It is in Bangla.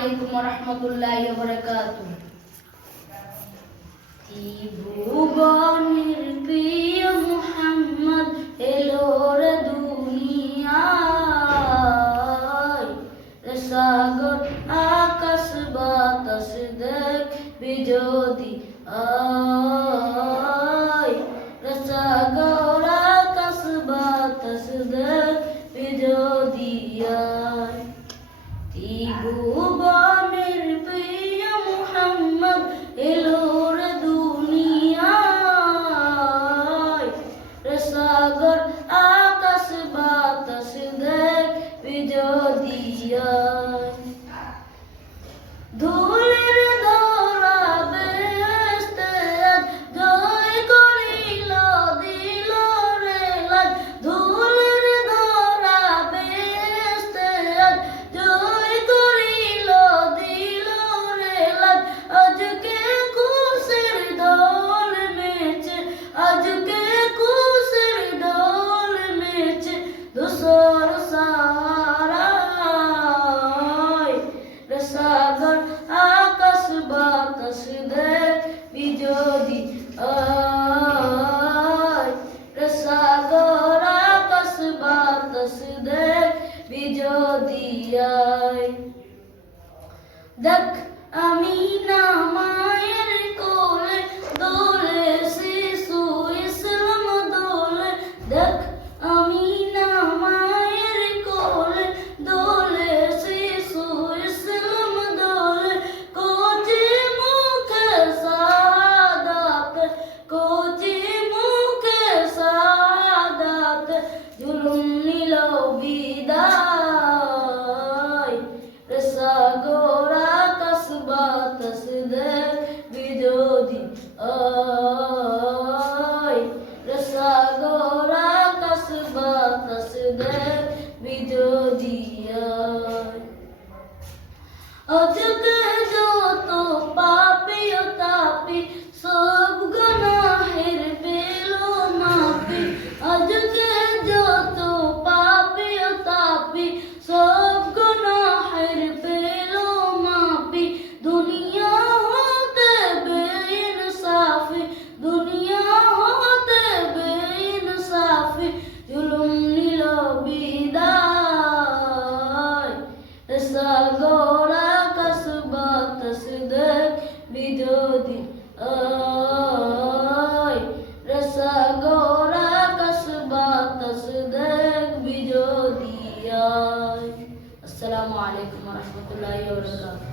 আলাইকুম ওয়া রাহমাতুল্লাহি ওয়া বারাকাতুহু। ত্রিভুবনের প্রিয় মুহাম্মদ এলো রে দুনিয়ায়, সাগর আকাশ বাতাস দেখবি যদি আয়, সাগর আকাশ বাতাস দেখবি যদি আয়। ত্রিভুবনের প্রিয় মুহাম্মদ এলো রে দুনিয়ায়, সাগর আকাশ বাতাস দেখবি যদি আয়। ধুলির ধরা বেহেশতে জয় করিল দিল রে লাজ, ধুলির ধরা বেহেশতে জয় করিল দিল রে লাজ। আজকে খুশির ঢোল মেছে, আজকে খুশির ঢোল মেছে ধূসর সাহারায়, সাগর আকাশ বাতাস দেখবি যদি আয়, সাগর আকাশ বাতাস দেখবি যদি আয়। দেখ আমিনা মায়ের কোলে দোলে শিশু ইসলাম দোলে, দেখ আমিনা মায়ের কোলে দোলে শিশু ইসলাম দোলে। কচি মুখে শাহাদাত, কচি মুখে শাহাদাত জুলুম নিল বিদায়, সাগর আকাশ বাতাস দেখবি যদি আয়, সাগর আকাশ বাতাস দেখবি যদি আয়। আজকে যত পাপী ও তাপী সব গুনাহের পেল মাফি, আজকে যত পাপী ও তাপী সব গুনাহের পেল মাফি। দুনিয়া হতে বেইনসাফি, দুনিয়া হতে বেইনসাফি জুলুম নিল বিদায়, সাগর আকাশ বাতাস দেখবি যদি আয়, সাগর আকাশ বাতাস দেখবি যদি আয়। আসসালামু আলাইকুম ওয়া রাহমাতুল্লাহি ওয়া বারাকাতুহু।